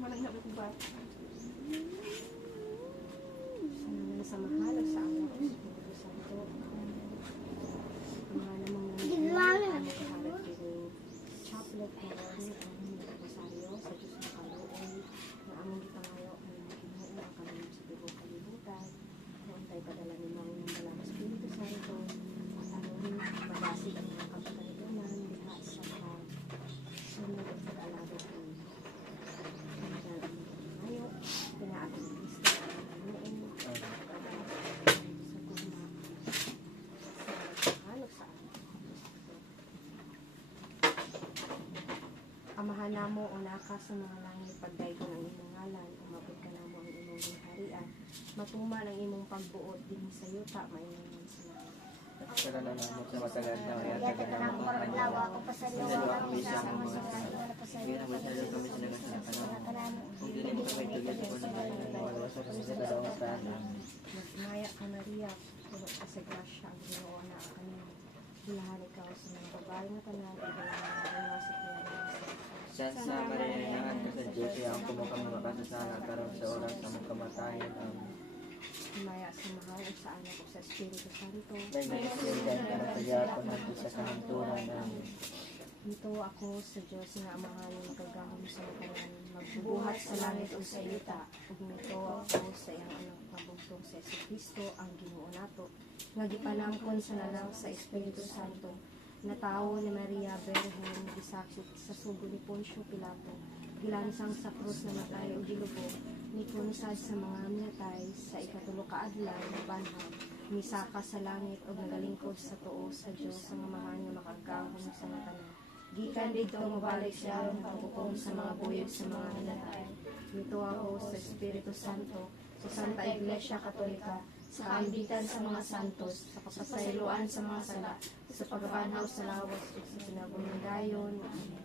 Walang nabot ba? Sana sa mahal sa anak ko Espiritu Santo. Ang mga namang nangyayon, nakaharap din chaplet na ron, ang rosaryo sa Diyos na kaluoy, na among gipangayo ang mga Ginoo ang kami sa tibok kalibutan. Noon tayo padala ni Mang ng Dalang Espiritu Santo, at aron magasig ang mga kapataliganan, diha sa sunod at pag-alaga ko. Ngayo, pinaating Kristo ang Ginoo, sa guma, sa halok sa amin. Amahan namo o naka sa mga langit, pagdaygon ang imong ngalan, umabot ka namo ang imong gingharian, matuman ang imong pagbuot din sa yuta, maingon sa langit. Kailan na namo sa matagal na kaya Yata ka tagal lang mo parang lawa ko pa sa Sa liwa luwa ang kami isa sa sa mga mga sala. wala pa sa Hindi liwa na masyado kami sinagasalakan. Kung di mo kami tuloy sa punong ngayon, wala sa kasasagadaong tahanan. Magmaya ka Maria, puno ka sa grasya, ang Ginoo na ang kanina. Bulahan ikaw sa mga babae na tanan, ibalahan ang mga sa Sansa Maria, inahan ka sa Diyos, ang kumukang mga kasasala karon sa oras sa mga kamatayan. Magmaya sa mahal o sa anak o sa Espiritu Santo. May naisindan ka ng kagapon natin sa kahantunan namin. Dito ako sa Diyos nga amahan ng magagahom sa makanan, magbubuhat sa langit o sa yuta. Ug nito ako sa iyang anak pabugtong sa Kristo ang Ginoo nato. Nga gipanangkon sa lalang sa Espiritu Santo. Natawo ni Maria Berhen gisakit sa sugo ni Poncio Pilato. Gilansang sa krus na matay o gilubog. Ni kunisad sa mga minatay sa ikatulo ka adlaw na banhaw. Misaka sa langit o nagalingkod sa tuo sa Diyos ang amahan nga makagahom sa mga tanan. Gikan dito mabalik siya ang paghukom sa mga buyog sa mga minatay. Nito ako sa Espiritu Santo, sa Santa Iglesia Katolika, sa kaambitan sa mga santos, sa kapasayloan sa mga sala, sa pagbanhaw sa lawas ug sa sinabunindayon. Amen.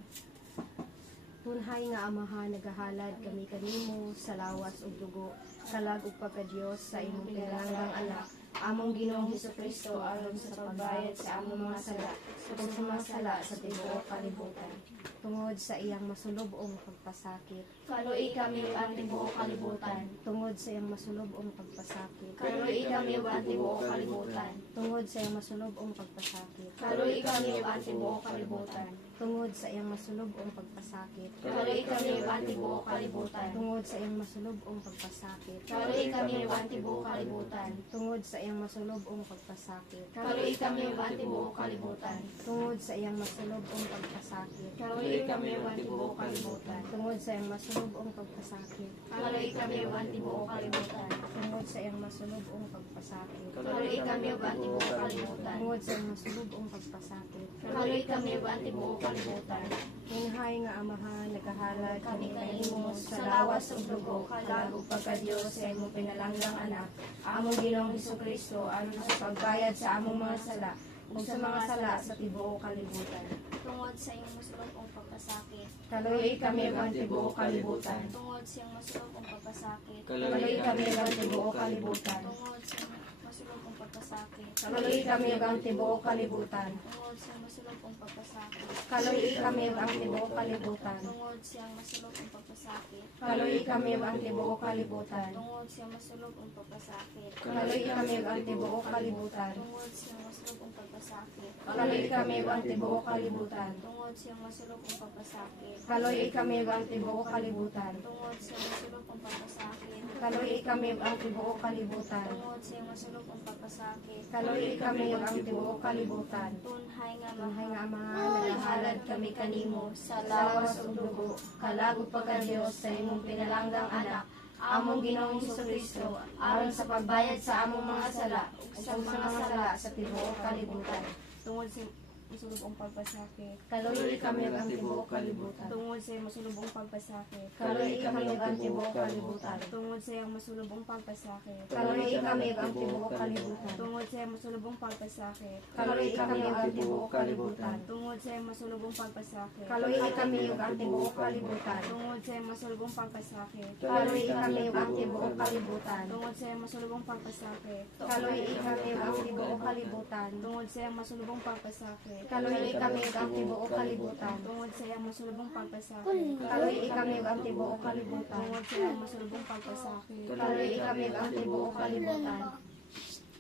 Tunhay nga amahan, nagahalad kami kanimo sa lawas ug dugo, kalag ug pagka-Dios sa imong pinalanggang anak, among Ginoong Hesukristo aron sa pagbayad sa among mga sala, ug sa mga sala sa tibuok kalibutan. Tungod sa iyang masulobong pagpasakit, Kaluoy kami ang tibuok kalibutan. tungod sa iyang masulobong pagpasakit, Kaluoy kami ang tibuok kalibutan. tungod sa iyang masulobong pagpasakit, Kaluoy kami ang tibuok kalibutan. tungod sa iyang masulobong pagpasakit, Kaluoy kami ang tibuok kalibutan. tungod sa iyang masulobong pagpasakit, Kaluoy kami ang tibuok kalibutan. tungod sa iyang masulobong pagpasakit, Kaluoy kami ang tibuok kalibutan. tungod sa iyang masulobong pagpasakit, Kaluoy kami ang tibuok kalibutan. tungod sa iyang masulobong pagpasakit, Kaluoy kami ang tibuok kalibutan. tungod sa iyang masulobong pagpasakit, Kaluoy kami ang tibuok kalibutan. tungod sa iyang masulobong pagpasakit. Kaluoy kami ang tibuok kalibutan. Inghay nga amahan, nagahalad Kami kami kanimo kanimo sa lawas ug dugo, kalag ug pagka-Dios sa imong pinalanggang anak, among Ginoong Hesukristo aron sa pagbayad sa among mga sala ug sa mga sala sa tibuok kalibutan. tungod sa iyong masulobong pagpasakit. Kaluoy kami ang tibuok kalibutan. Tungod sa iyong masulobong pagpasakit. Kaluoy kami ang tibuok kalibutan. Tungod sa iyong masulobong pagpasakit. Kaluoy kami ang tibuok kalibutan. Tungod sa iyong masulobong pagpasakit. Kaluoy kami ang tibuok kalibutan. Tungod sa iyong masulobong pagpasakit. Kaluoy kami ang tibuok kalibutan. Tungod sa iyong masulobong pagpasakit. Kaluoy kami ang tibuok kalibutan. Tungod sa iyong masulobong pagpasakit. Kaluoy kami ang tibuok kalibutan. Tungod sa iyong masulobong pagpasakit. Kaluoy kami ang tibuok kalibutan. Tungod sa iyong masulobong pagpasakit. Kaluoy kami ang tibuok kalibutan. Tungod sa iyong masulobong pagpasakit. Kaluoy kami ang tibuok kalibutan. Tunhay nga Tunhay nga amahan, nagahalad nagahalad kami kanimo sa sa lawas lawas ug ug dugo, dugo, kalag ug pagka-Dios sa imong pinalanggang anak, among Ginoong Hesukristo, aron sa pagbayad sa among mga sala, ug sa mga sala sa tibuok kalibutan. tungod sa masulubong pagpasakit. Kaluoy kami ang tibuok kalibutan. Tungod sa masulubong pagpasakit. Kaluoy kami ang tibuok kalibutan. Tungod sa masulubong pagpasakit. Kaluoy kami ang tibuok kalibutan. Tungod sa masulubong pagpasakit. Kaluoy kami ang tibuok kalibutan. Tungod sa masulubong pagpasakit. Kaluoy kami ang tibuok kalibutan. Tungod sa masulubong pagpasakit. Kaluoy kami ang tibuok kalibutan. Tungod sa masulubong pagpasakit. Kaluoy kami ang tibuok kalibutan. Tungod sa masulubong pagpasakit. Kaluoy kami ug ang tibuok kalibutan. Tungod sa iyang masulubong pagpasakit. Kaluoy kami ug ang tibuok kalibutan. Tungod sa iyang masulubong pagpasakit. Kaluoy kami ug ang tibuok kalibutan.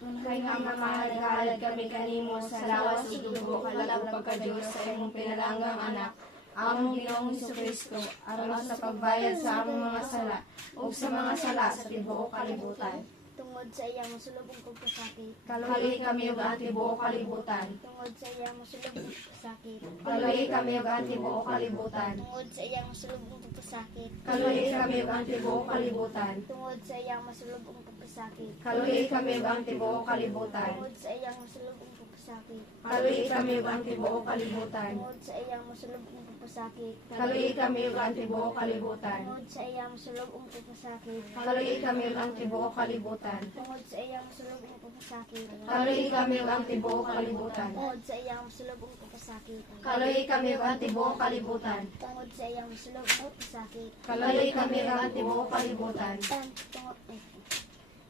Kay nga mamahalad kami kanimo sa lawas ug dugo kalagog pagka-Dios sa imong pinalanggang anak, among Ginoong Hesukristo, aron sa pagbayad sa among mga sala ug sa mga sala sa tibuok kalibutan. Tungod sa iyang masulubong pagpasakit. Kaluoy kami ug ang tibuok kalibutan. Tungod sa iyang masulubong pagpasakit. Kaluoy kami ug ang tibuok kalibutan. Tungod sa iyang masulubong pagpasakit. Kaluoy kami ug ang tibuok kalibutan. Tungod sa iyang masulubong pagpasakit. Kaluoy kami ug ang tibuok kalibutan. Tungod sa iyang masulubong pagpasakit. Kaluoy kami ug ang tibuok kalibutan. Tungod sa iyang masulubong pagpasakit. Kaluoy kami ug ang tibuok kalibutan. Tungod sa iyang masulubong pagpasakit. Kaluoy kami ug ang tibuok kalibutan. Tungod sa iyang masulubong pagpasakit. Kaluoy kami ug ang tibuok kalibutan. Tungod sa iyang masulubong pagpasakit. Kaluoy kami ug ang tibuok kalibutan. Tungod sa iyang masulubong pagpasakit. Kaluoy kami ug ang tibuok kalibutan.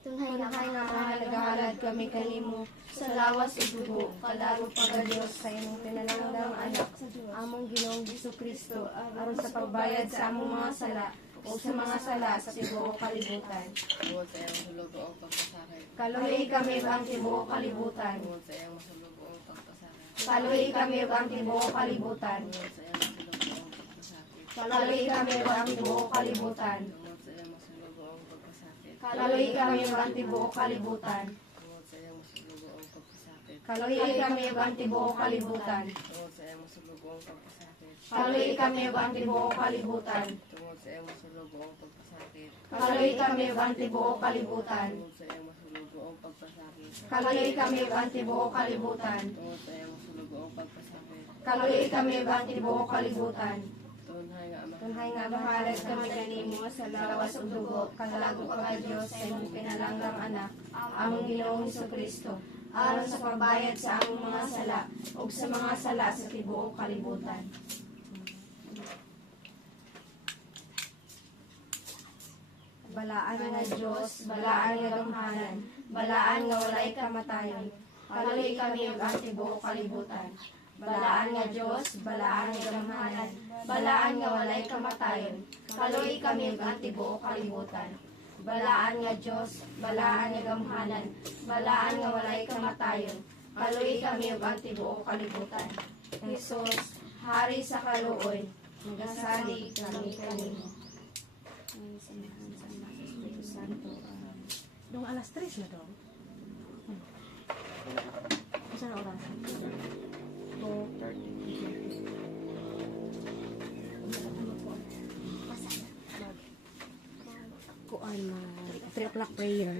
Tunghay nga Kay nga mahalagalad kami kanimo sa lawas ug dugo kalagog pagka-Dios sa imong pinalanggang anak, among Ginoong Hesukristo, aron sa pagbayad sa among mga sala o sa mga sala sa tibuok kalibutan. Tungod sa iyang masulubong ang pagpasakit. Kaluoy kami ug ang tibuok kalibutan. Tungod sa iyang masulubong ang pagpasakit. Kaluoy kami ug ang tibuok kalibutan. Tungod sa iyang masulubong ang pagpasakit. Kaluoy kami ug ang tibuok kalibutan. Tungod sa iyang masulubong ang pagpasakit. Kaluoy kami ug ang tibuok kalibutan. Tungod sa iyang masulubong ang pagpasakit. Kaluoy kami ug ang tibuok kalibutan. Tungod sa iyang masulubong ang pagpasakit. Kaluoy kami ug ang tibuok kalibutan. Tungod sa iyang masulubong ang pagpasakit. Kaluoy kami ug ang tibuok kalibutan. Tungod sa iyang masulubong ang pagpasakit. Kaluoy kami ug ang tibuok kalibutan. Tungod sa iyang masulubong ang pagpasakit. Kaluoy kami ug ang tibuok kalibutan. Tunhay nga ama. Tunhay nga mahalad kami kanimo sa lawas ug dugo kalagog pagka-Dios sa imong pinalanggang anak, among Ginoong Hesukristo, aron sa pagbayad sa among mga sala ug sa mga sala sa tibuok kalibutan. Balaan nga Dios, balaan nga gamhanan, balaan nga walay kamatayon. Kaluoy kami ug ang tibuok kalibutan. Balaan nga Dios, balaan nga gamhanan, balaan nga walay kamatayon. Kaluoy kami ug ang tibuok kalibutan. Balaan nga Dios, balaan nga gamhanan, balaan nga walay kamatayon. Kaluoy kami ug ang tibuok kalibutan. Jesus, Hari sa kaluoy, nagasali kami kanimo. Ay, samahan sa mga Espiritu Santo. Dong alas 3 na dong. Saan na oras? 2:30. Kuan, 3 o'clock prayer.